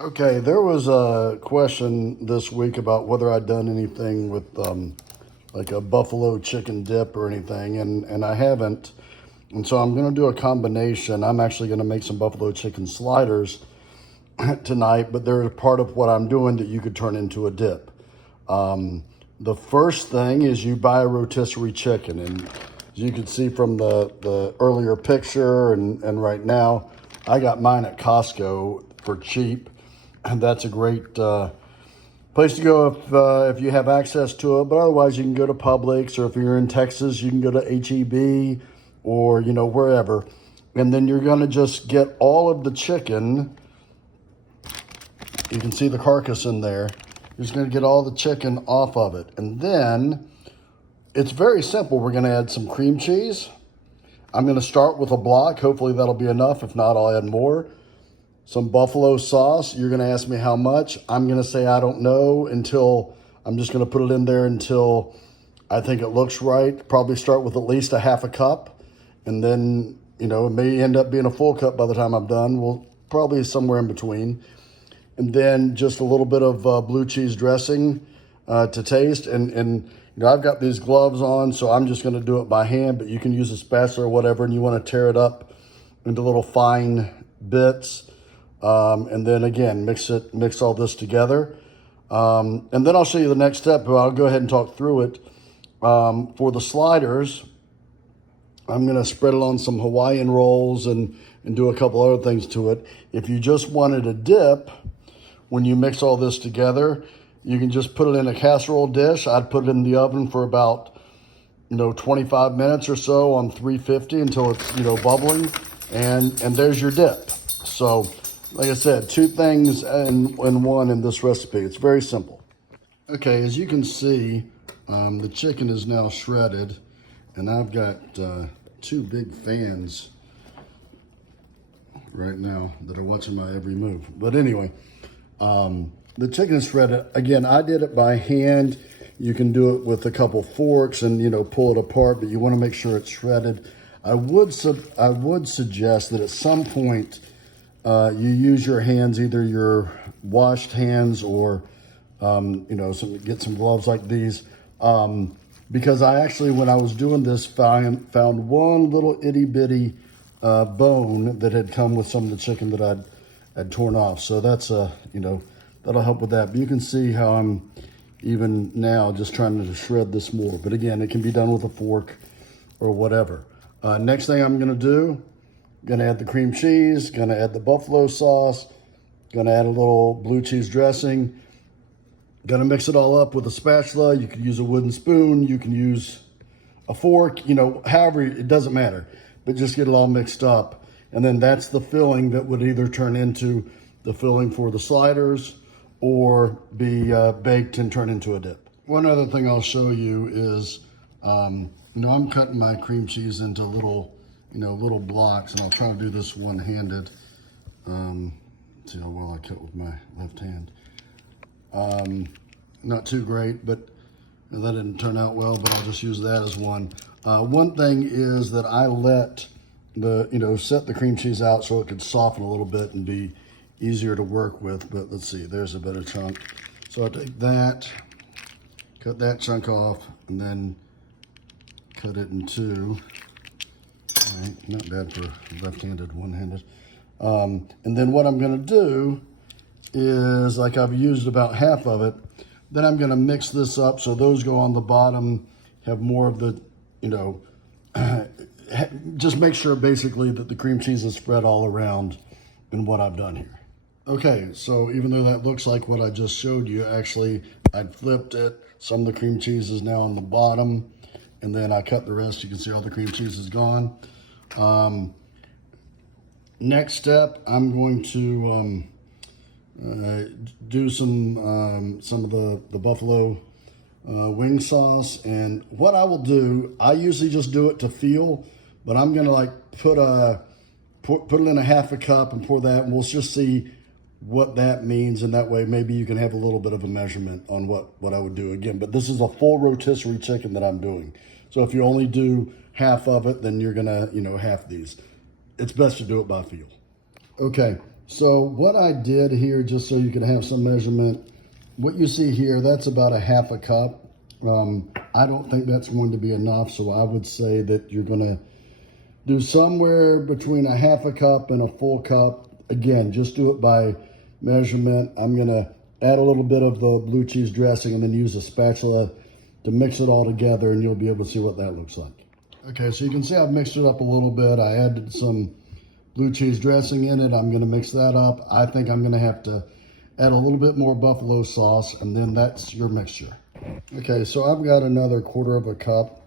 Okay, there was a question this week about whether I'd done anything with like a buffalo chicken dip or anything, and I haven't. And so I'm going to do a combination. I'm actually going to make some buffalo chicken sliders tonight, but they're a part of what I'm doing that you could turn into a dip. The first thing is you buy a rotisserie chicken, and as you can see from the earlier picture and right now, I got mine at Costco for cheap, and that's a great place to go if you have access to it. But otherwise, you can go to Publix, or if you're in Texas, you can go to HEB, or wherever. And then you're going to just get all of the chicken. You can see the carcass in there. You're just going to get all the chicken off of it. And then it's very simple. We're going to add some cream cheese. I'm going to start with a block. Hopefully that'll be enough. If not, I'll add more. Some buffalo sauce. You're going to ask me how much. I'm going to say I don't know until I'm just going to put it in there until I think it looks right. Probably start with at least a half a cup. And then, it may end up being a full cup by the time I'm done. We'll probably somewhere in between. And then just a little bit of blue cheese dressing to taste. And I've got these gloves on, so I'm just going to do it by hand, but you can use a spatula or whatever, and you want to tear it up into little fine bits. And then again, mix all this together. And then I'll show you the next step, but I'll go ahead and talk through it. For the sliders, I'm going to spread it on some Hawaiian rolls and do a couple other things to it. If you just wanted a dip, when you mix all this together, you can just put it in a casserole dish. I'd put it in the oven for about, 25 minutes or so on 350 until it's, bubbling. And there's your dip. So, like I said, two things in one in this recipe. It's very simple. Okay, as you can see, the chicken is now shredded. And I've got two big fans right now that are watching my every move. But anyway, the chicken is shredded. Again, I did it by hand. You can do it with a couple forks and, pull it apart, but you want to make sure it's shredded. I would suggest that at some point you use your hands, either your washed hands or, get some gloves like these. Because I actually, when I was doing this, found one little itty bitty bone that had come with some of the chicken that I'd torn off. So that's that'll help with that. But you can see how I'm even now just trying to shred this more. But again, it can be done with a fork or whatever. Next thing I'm gonna do, gonna add the cream cheese, gonna add the buffalo sauce, gonna add a little blue cheese dressing. Gonna mix it all up with a spatula. You can use a wooden spoon, you can use a fork, however, it doesn't matter. But just get it all mixed up. And then that's the filling that would either turn into the filling for the sliders or be baked and turn into a dip. One other thing I'll show you is, I'm cutting my cream cheese into little blocks, and I'll try to do this one-handed. See how well I cut with my left hand. Not too great, but that didn't turn out well, but I'll just use that as one. One thing is that I let set the cream cheese out so it could soften a little bit and be easier to work with. But let's see, there's a better chunk. So I take that, cut that chunk off, and then cut it in two. All right, not bad for left-handed, one-handed. And then what I'm gonna do is, like, I've used about half of it, then I'm gonna mix this up so those go on the bottom, have more of the, just make sure basically that the cream cheese is spread all around in what I've done here. Okay, so even though that looks like what I just showed you, actually I'd flipped it. Some of the cream cheese is now on the bottom, and then I cut the rest. You can see all the cream cheese is gone. Next step, I'm going to do some of the buffalo wing sauce. And what I will do, I usually just do it to feel, but I'm gonna put it in a half a cup and pour that, and we'll just see what that means. And that way maybe you can have a little bit of a measurement on what I would do again. But this is a full rotisserie chicken that I'm doing. So if you only do half of it, then you're gonna, half these. It's best to do it by feel. Okay, So what I did here, just so you can have some measurement, what you see here, that's about a half a cup. I don't think that's going to be enough, so I would say that you're going to do somewhere between a half a cup and a full cup. Again, just do it by measurement. I'm going to add a little bit of the blue cheese dressing and then use a spatula to mix it all together, and you'll be able to see what that looks like. Okay, so you can see I've mixed it up a little bit. I added some blue cheese dressing in it. I'm going to mix that up. I think I'm going to have to add a little bit more buffalo sauce, and then that's your mixture. Okay, so I've got another quarter of a cup.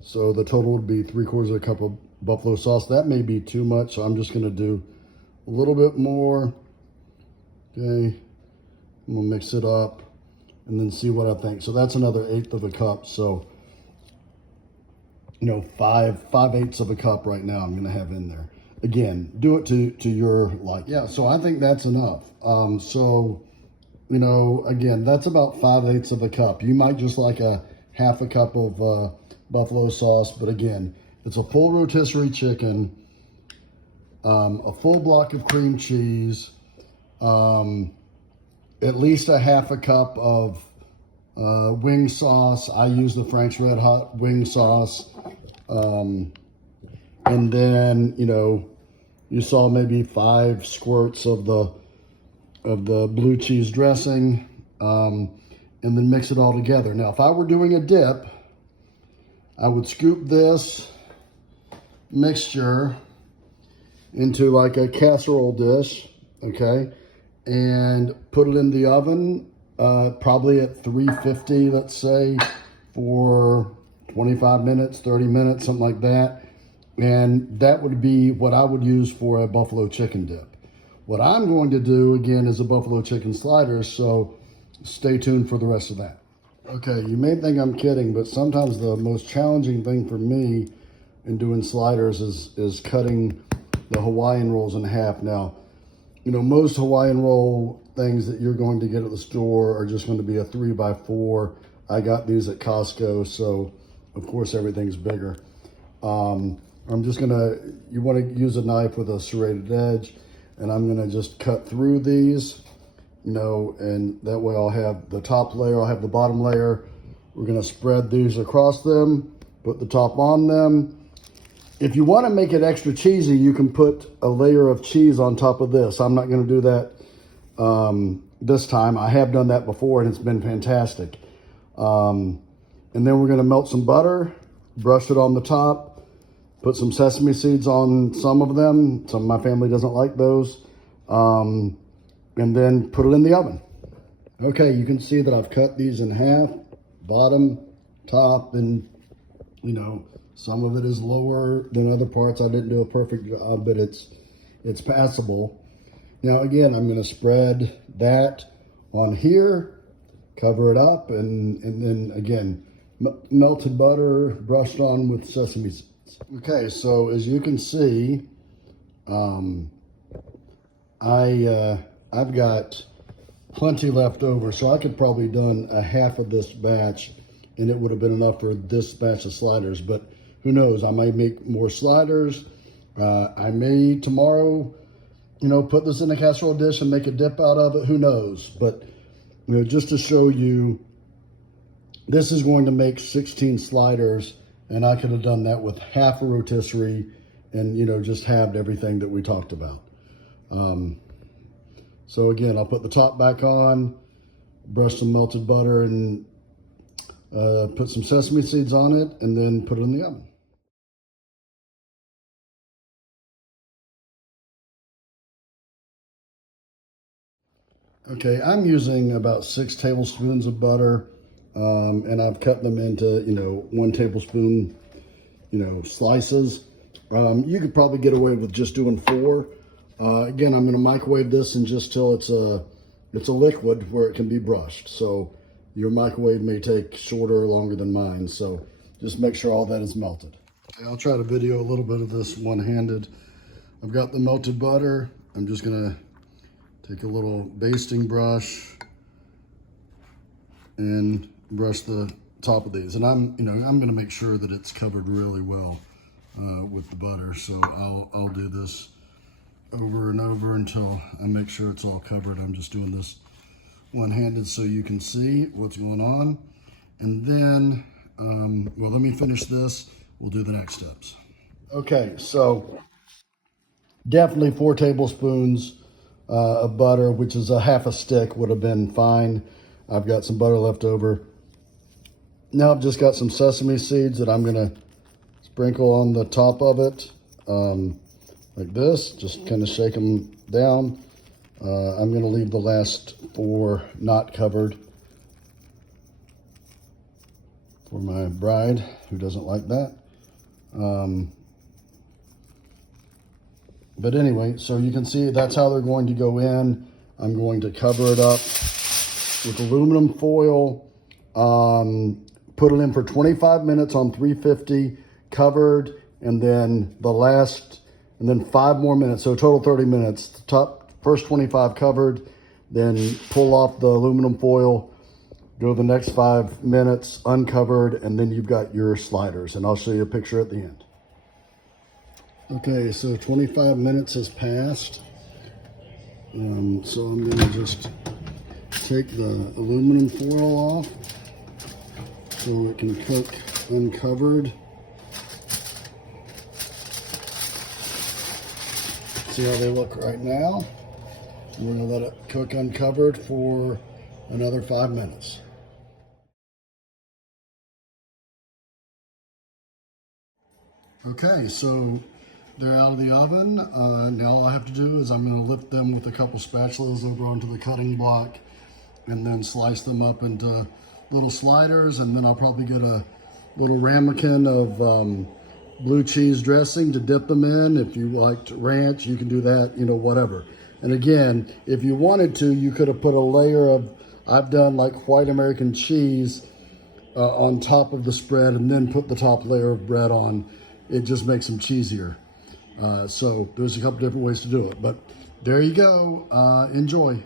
So the total would be 3/4 of a cup of buffalo sauce. That may be too much, so I'm just going to do a little bit more. Okay, I'm going to mix it up and then see what I think. So that's another 1/8 of a cup. So, you know, 5/8 of a cup right now I'm going to have in there. Again, do it to your like. Yeah, so I think that's enough. So, you know, again, that's about 5/8 of a cup. You might just like a half a cup of buffalo sauce, but again, it's a full rotisserie chicken, a full block of cream cheese, at least a half a cup of wing sauce. I use the Frank's Red Hot wing sauce. And then, you know, you saw maybe 5 squirts of the blue cheese dressing, and then mix it all together. Now, if I were doing a dip, I would scoop this mixture into like a casserole dish, okay, and put it in the oven, probably at 350, let's say, for 25 minutes, 30 minutes, something like that. And that would be what I would use for a buffalo chicken dip. What I'm going to do, again, is a buffalo chicken slider, so stay tuned for the rest of that. Okay, you may think I'm kidding, but sometimes the most challenging thing for me in doing sliders is cutting the Hawaiian rolls in half. Now, you know, most Hawaiian roll things that you're going to get at the store are just going to be a 3x4. I got these at Costco, so of course everything's bigger. I'm just gonna, you want to use a knife with a serrated edge, and I'm gonna just cut through these, you know, and that way I'll have the top layer, I'll have the bottom layer. We're gonna spread these across them, put the top on them. If you want to make it extra cheesy, you can put a layer of cheese on top of this. I'm not gonna do that this time. I have done that before and it's been fantastic. And then we're gonna melt some butter, brush it on the top, put some sesame seeds on some of them. Some of my family doesn't like those. And then put it in the oven. Okay, you can see that I've cut these in half, bottom, top, and you know, some of it is lower than other parts. I didn't do a perfect job, but it's passable. Now again, I'm gonna spread that on here, cover it up, and then again, melted butter brushed on with sesame seeds. Okay, so as you can see, I've got plenty left over, so I could probably done a half of this batch and it would have been enough for this batch of sliders, but who knows, I may make more sliders. I may tomorrow, you know, put this in a casserole dish and make a dip out of it, who knows. But, you know, just to show you, this is going to make 16 sliders, and I could have done that with half a rotisserie and, you know, just halved everything that we talked about. So again, I'll put the top back on, brush some melted butter and put some sesame seeds on it, and then put it in the oven. Okay, I'm using about 6 tablespoons of butter, and I've cut them into, you know, 1 tablespoon, you know, slices. You could probably get away with just doing 4. Again, I'm going to microwave this and just till it's a liquid where it can be brushed. So your microwave may take shorter or longer than mine. So just make sure all that is melted. Okay, I'll try to video a little bit of this one-handed. I've got the melted butter. I'm just going to take a little basting brush and brush the top of these. And I'm going to make sure that it's covered really well with the butter. So I'll do this over and over until I make sure it's all covered. I'm just doing this one-handed so you can see what's going on. And then, well, let me finish this. We'll do the next steps. Okay, so definitely 4 tablespoons of butter, which is a half a stick, would have been fine. I've got some butter left over. Now I've just got some sesame seeds that I'm gonna sprinkle on the top of it, like this, just kind of shake them down. I'm gonna leave the last 4 not covered for my bride, who doesn't like that. But anyway, so you can see that's how they're going to go in. I'm going to cover it up with aluminum foil, put it in for 25 minutes on 350, covered, and then and then 5 more minutes, so a total 30 minutes. The first 25 covered, then pull off the aluminum foil, go the next 5 minutes uncovered, and then you've got your sliders, and I'll show you a picture at the end. Okay, so 25 minutes has passed. So I'm gonna just take the aluminum foil off so it can cook uncovered. See how they look right now? We're gonna let it cook uncovered for another 5 minutes. Okay, so they're out of the oven. Now all I have to do is I'm gonna lift them with a couple spatulas over onto the cutting block and then slice them up into little sliders, and then I'll probably get a little ramekin of blue cheese dressing to dip them in. If you liked ranch, you can do that, you know, whatever. And again, if you wanted to, you could have put a layer of, I've done like white American cheese on top of the spread and then put the top layer of bread on. It just makes them cheesier. So there's a couple different ways to do it, but there you go. Enjoy.